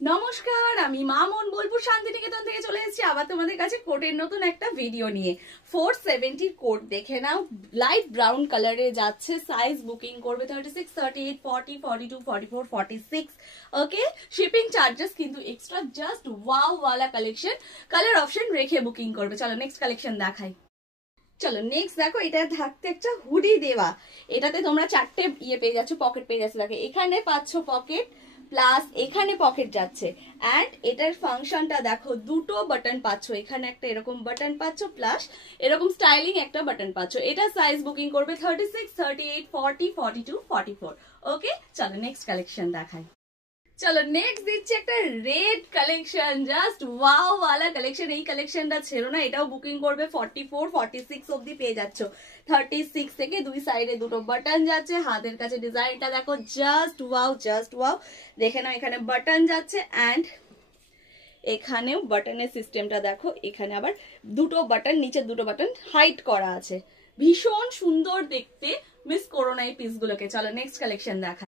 নমস্কার, আমি মামন বোলপুর শান্তিনিকেতন থেকে চলে এসেছি আবার তোমাদের কাছে কোটের নতুন একটা ভিডিও নিয়ে। 470 কোট দেখে নাও, লাইট ব্রাউন কালারে যাচ্ছে। সাইজ বুকিং করবে 36, 38, 40, 42, 44, 46। ওকে, শিপিং চার্জেস কিন্তু এক্সট্রা। জাস্ট ওয়াও ওয়ালা কালেকশন, কালার অপশন রেখে বুকিং করবে। চলো নেক্সট কালেকশন দেখাই। চলো নেক্সট দেখো, এটা থাকতে একটা হুডি দেওয়া। এটাতে তোমরা চারটে পেয়ে যাচ্ছ, পকেট পেয়ে যাচ্ছে। দেখো এখানে পাচ্ছ পকেট, প্লাস এখানে পকেট যাচ্ছে। অ্যান্ড এটার ফাংশনটা দেখো, দুটো বাটন পাচ্ছ। এখানে একটা এরকম বাটন পাচ্ছ, প্লাস এরকম স্টাইলিং একটা বাটন পাচ্ছ। এটা সাইজ বুকিং করবে 36, 38, 40, 42, 44। ওকে, চলো নেক্সট কালেকশন দেখাই। চলো নেক্সট দিচ্ছি একটা রেড কালেকশন, জাস্ট ওয়াও ওয়ালা কালেকশন। এই কালেকশনটা ছিল না, এটাও বুকিং করবে 44, 46 অব্দি পেয়ে যাচ্ছ। 36 থেকে দুই সাইডে দুটো বাটন যাচ্ছে। হাতের কাছে ডিজাইনটা দেখো, জাস্ট ওয়াও জাস্ট ওয়াও। দেখে নাও, এখানে বাটন যাচ্ছে অ্যান্ড এখানেও বাটনের সিস্টেমটা দেখো। এখানে আবার দুটো বাটন, নিচে দুটো বাটন হাইড করা আছে। ভীষণ সুন্দর দেখতে, মিস করো না এই পিসগুলোকে। চলো নেক্সট কালেকশন দেখা।